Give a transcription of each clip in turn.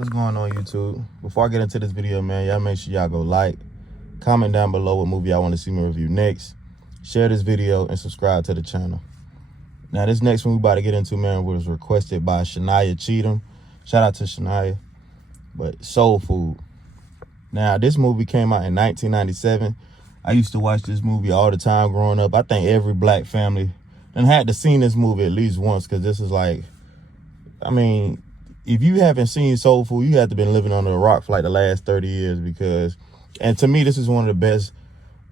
What's going on, YouTube? Before I get into this video, man, y'all make sure y'all go like, comment down below what movie y'all want to see me review next, share this video, and subscribe to the channel. Now, this next one we about to get into, man, was requested by Shania Cheatham. Shout out to Shania. But Soul Food. Now, this movie came out in 1997. I used to watch this movie all the time growing up. I think every black family done had to seen this movie at least once, because this is like, I mean, if you haven't seen Soul Food, you have to been living under a rock for like the last 30 years, because, and to me, this is one of the best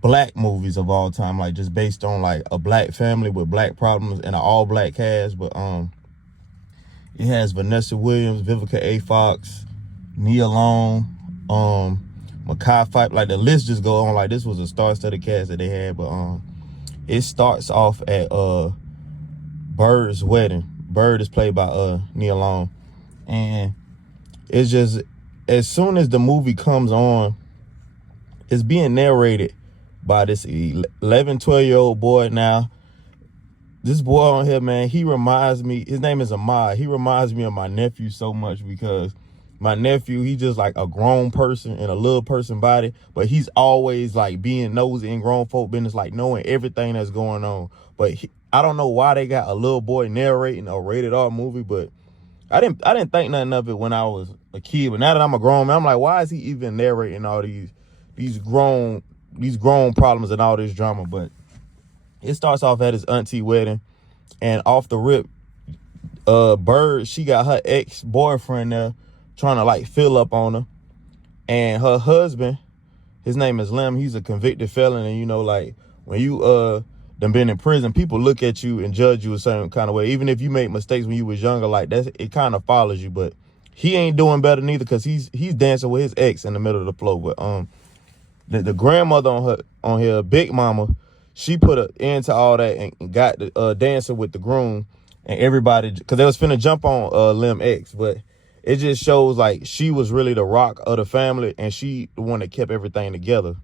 black movies of all time, like just based on like a black family with black problems and an all black cast. But it has Vanessa Williams, Vivica A. Fox, Nia Long, Mekhi, Phifer, like the list just go on. Like this was a star-studded cast that they had. But it starts off at Bird's wedding. Bird is played by Nia Long. And it's just, as soon as the movie comes on, it's being narrated by this 11, 12-year-old boy. Now, this boy on here, man, he reminds me, his name is Ahmad. He reminds me of my nephew so much, because my nephew, he just like a grown person in a little person body, but he's always like being nosy in grown folk business, like knowing everything that's going on. But I don't know why they got a little boy narrating a rated R movie, but I didn't think nothing of it when I was a kid. But now that I'm a grown man, I'm like, why is he even narrating all these grown problems and all this drama? But it starts off at his auntie wedding, and off the rip, Bird, she got her ex-boyfriend there trying to like fill up on her, and her husband, his name is Lemann, he's a convicted felon. And you know, like when you done been in prison, people look at you and judge you a certain kind of way. Even if you made mistakes when you was younger, like it kind of follows you. But he ain't doing better neither, because he's dancing with his ex in the middle of the floor. But the grandmother on her big mama, she put an end to all that and got the dancing with the groom and everybody, because they was finna jump on Lim X. But it just shows like she was really the rock of the family, and she the one that kept everything together.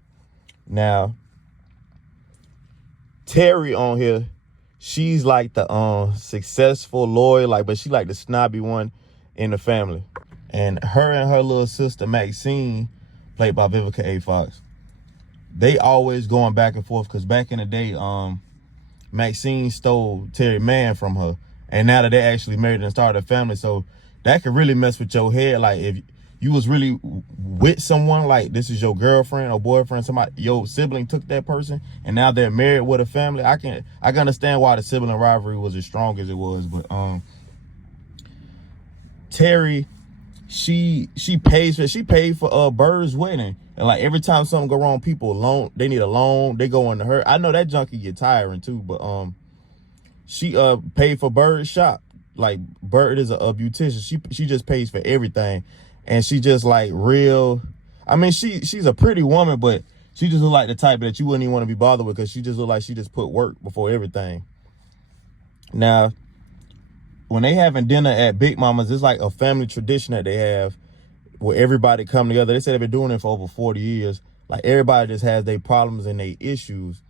Now, Terry on here, she's like the successful lawyer, like, but she like the snobby one in the family. And her little sister Maxine, played by Vivica A. Fox, they always going back and forth, because back in the day, Maxine stole Terry man from her, and now that they actually married and started a family, so that could really mess with your head. Like if you was really with someone, like this is your girlfriend or boyfriend, somebody, your sibling took that person, and now they're married with a family. I can understand why the sibling rivalry was as strong as it was. But Terry, she paid for Bird's wedding, and like every time something go wrong, people they need a loan, they go into her. I know that junkie get tiring too, but she paid for Bird's shop. Like Bird is a beautician. She just pays for everything. And she just like real, I mean, she's a pretty woman, but she just look like the type that you wouldn't even want to be bothered with, because she just look like she just put work before everything. Now, when they having dinner at Big Mama's, it's like a family tradition that they have where everybody come together. They say they've been doing it for over 40 years. Like everybody just has their problems and their issues,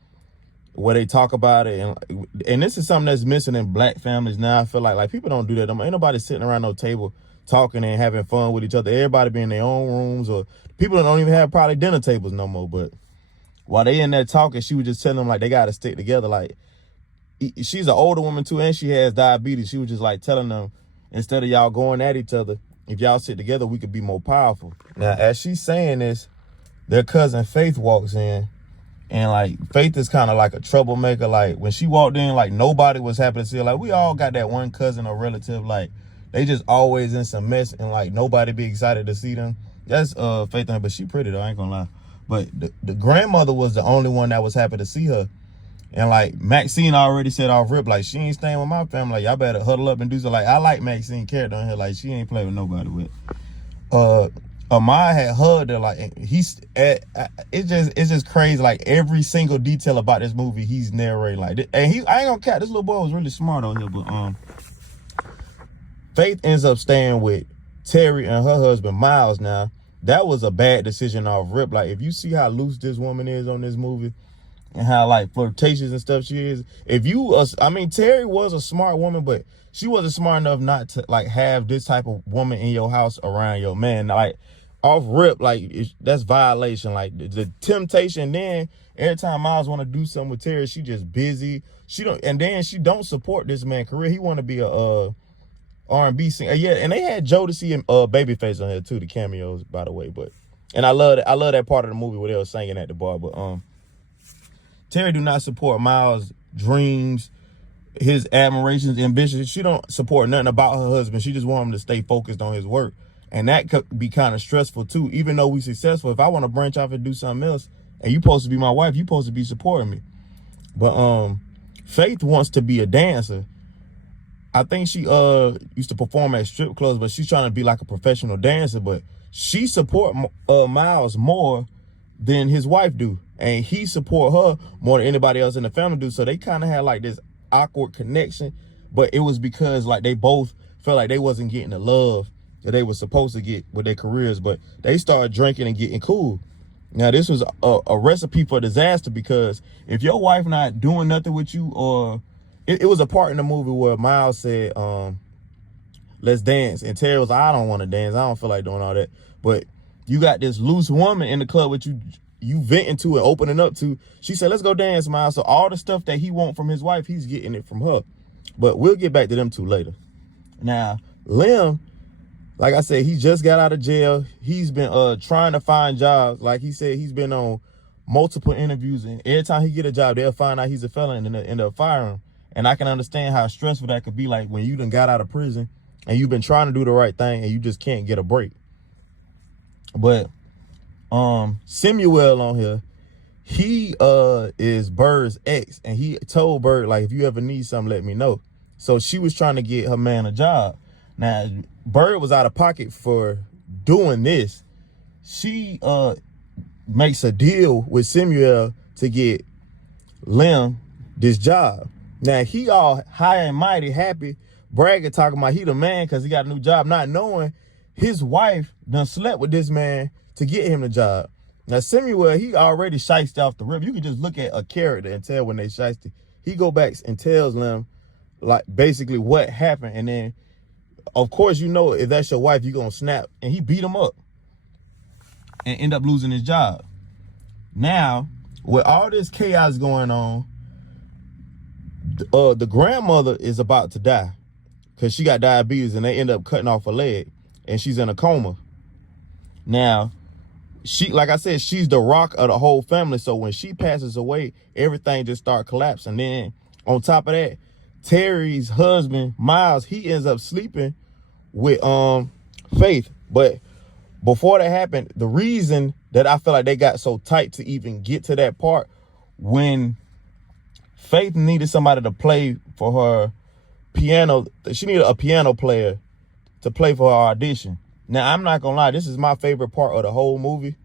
where they talk about it. And this is something that's missing in black families now. I feel like people don't do that. Ain't nobody sitting around no table talking and having fun with each other. Everybody be in their own rooms, or people don't even have probably dinner tables no more. But while they in there talking, she was just telling them like they got to stick together. Like she's an older woman too, and she has diabetes. She was just like telling them, instead of y'all going at each other, if y'all sit together, we could be more powerful. Now, as she's saying this, their cousin Faith walks in, and like Faith is kind of like a troublemaker. Like when she walked in, like nobody was happy to see her. Like we all got that one cousin or relative, like they just always in some mess, and like nobody be excited to see them. That's Faith, but she pretty though, I ain't gonna lie. But the grandmother was the only one that was happy to see her. And like Maxine already said off rip, like she ain't staying with my family. Like y'all better huddle up and do something. Like I like Maxine character on here, like she ain't playing with nobody with. Ahmad had hugged her, like it's just crazy. Like every single detail about this movie, he's narrating like, and I ain't gonna cap, this little boy was really smart on here. But Faith ends up staying with Terry and her husband Miles. Now that was a bad decision off rip. Like if you see how loose this woman is on this movie, and how like flirtatious and stuff she is. If you, I mean, Terry was a smart woman, but she wasn't smart enough not to like have this type of woman in your house around your man. Like off rip, like that's violation. Like the temptation. Then every time Miles want to do something with Terry, she just busy. She don't, and then she don't support this man's career. He want to be a R&B singer. Yeah, and they had Jodeci and Babyface on here too, the cameos, by the way. But and I love that part of the movie where they were singing at the bar. But Terry do not support Miles' dreams, his admirations, ambitions. She don't support nothing about her husband. She just want him to stay focused on his work. And that could be kind of stressful too. Even though we successful, if I want to branch off and do something else, and you supposed to be my wife, you supposed to be supporting me. But Faith wants to be a dancer. I think she used to perform at strip clubs, but she's trying to be like a professional dancer. But she support Miles more than his wife do, and he support her more than anybody else in the family do. So they kind of had like this awkward connection, but it was because like they both felt like they wasn't getting the love that they were supposed to get with their careers. But they started drinking and getting cool. Now this was a recipe for disaster, because if your wife not doing nothing with you, or it was a part in the movie where Miles said, let's dance. And Terry was like, I don't want to dance. I don't feel like doing all that. But you got this loose woman in the club with you venting to and opening up to. She said, let's go dance, Miles. So all the stuff that he want from his wife, he's getting it from her. But we'll get back to them two later. Now, Lem, like I said, he just got out of jail. He's been trying to find jobs. Like he said, he's been on multiple interviews. And every time he get a job, they'll find out he's a felon and they'll end up firing him. And I can understand how stressful that could be, like when you done got out of prison and you've been trying to do the right thing and you just can't get a break. But Samuel on here, he is Bird's ex, and he told Bird, like, if you ever need something, let me know. So she was trying to get her man a job. Now, Bird was out of pocket for doing this. She makes a deal with Samuel to get Lem this job. Now, he all high and mighty, happy, bragging, talking about he the man because he got a new job, not knowing his wife done slept with this man to get him the job. Now, Samuel, he already shysty off the rip. You can just look at a character and tell when they shysty. He go back and tells them, like, basically what happened. And then, of course, you know, if that's your wife, you're going to snap. And he beat him up and end up losing his job. Now, with all this chaos going on, the grandmother is about to die because she got diabetes, and they end up cutting off her leg, and she's in a coma. Now, she, like I said, she's the rock of the whole family. So when she passes away, everything just start collapsing. Then on top of that, Terry's husband, Miles, he ends up sleeping with Faith. But before that happened, the reason that I feel like they got so tight to even get to that part, when Faith needed somebody to play for her piano, she needed a piano player to play for her audition. Now, I'm not gonna lie, this is my favorite part of the whole movie.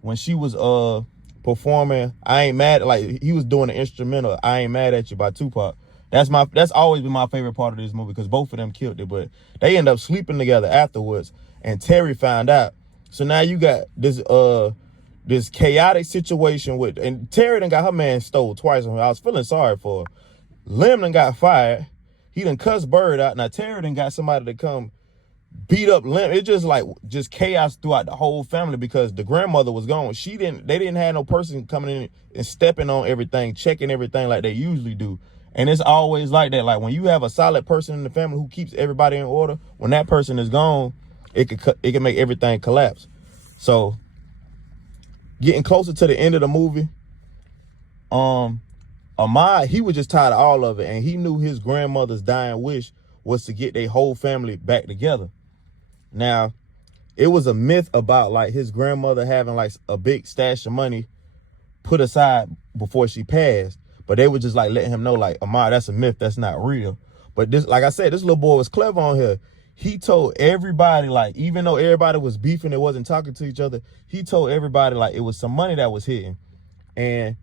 When she was performing I Ain't Mad, like he was doing the instrumental I Ain't Mad at You by Tupac. That's always been my favorite part of this movie, because both of them killed it. But they end up sleeping together afterwards, and Terry found out. So now you got this chaotic situation with, and Terry done got her man stole twice on her. I was feeling sorry for her. Lem done got fired. He done cussed Bird out. Now Terry done got somebody to come beat up Lem. It's just chaos throughout the whole family, because the grandmother was gone. They didn't have no person coming in and stepping on everything, checking everything like they usually do. And it's always like that. Like when you have a solid person in the family who keeps everybody in order, when that person is gone, it can make everything collapse. So getting closer to the end of the movie, Ahmad, he was just tired of all of it, and he knew his grandmother's dying wish was to get their whole family back together. Now, it was a myth about like his grandmother having like a big stash of money put aside before she passed, but they were just like letting him know, like, Ahmad, that's a myth, that's not real. But this, like I said, this little boy was clever on here. He told everybody, like, even though everybody was beefing, they wasn't talking to each other, he told everybody like it was some money that was hidden. And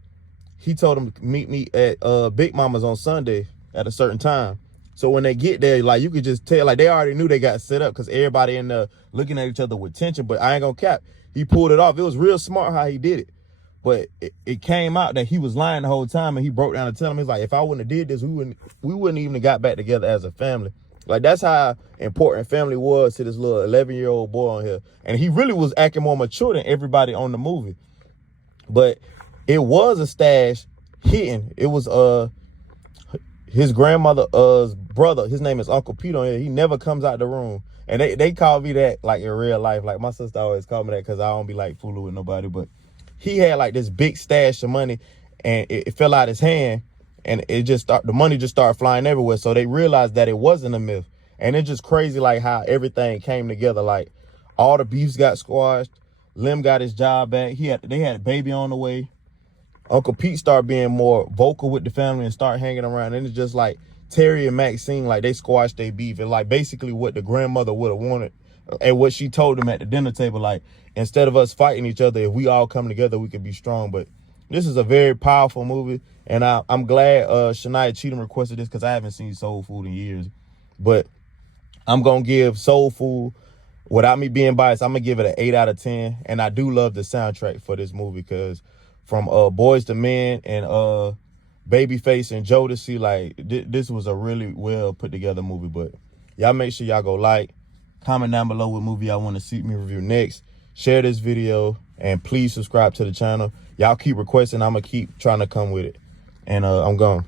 he told them to meet me at Big Mama's on Sunday at a certain time. So when they get there, like, you could just tell, like, they already knew they got set up, because everybody in there looking at each other with tension. But I ain't gonna cap, he pulled it off. It was real smart how he did it. But it came out that he was lying the whole time, and he broke down and tell him, he's like, if I wouldn't have did this, we wouldn't even have got back together as a family. Like, that's how important family was to this little 11-year-old boy on here. And he really was acting more mature than everybody on the movie. But it was a stash hidden. It was his grandmother's brother. His name is Uncle Pete on here. He never comes out the room. And they call me that, like, in real life. Like, my sister always called me that because I don't be, like, fooling with nobody. But he had, like, this big stash of money, and it fell out his hand, and the money just started flying everywhere. So they realized that it wasn't a myth. And it's just crazy, like, how everything came together. Like, all the beefs got squashed. Lem got his job back. They had a baby on the way. Uncle Pete started being more vocal with the family and start hanging around. And it's just like Terry and Maxine, like, they squashed their beef. And, like, basically what the grandmother would have wanted and what she told them at the dinner table, like, instead of us fighting each other, if we all come together, we could be strong. But this is a very powerful movie. And I'm glad Shania Cheatham requested this because I haven't seen Soul Food in years. But I'm going to give Soul Food, without me being biased, I'm going to give it an 8 out of 10. And I do love the soundtrack for this movie because from Boys to Men and Babyface and Jodeci, like, this was a really well put together movie. But y'all make sure y'all go like, comment down below what movie y'all want to see me review next. Share this video and please subscribe to the channel. Y'all keep requesting. I'm going to keep trying to come with it. And I'm gone.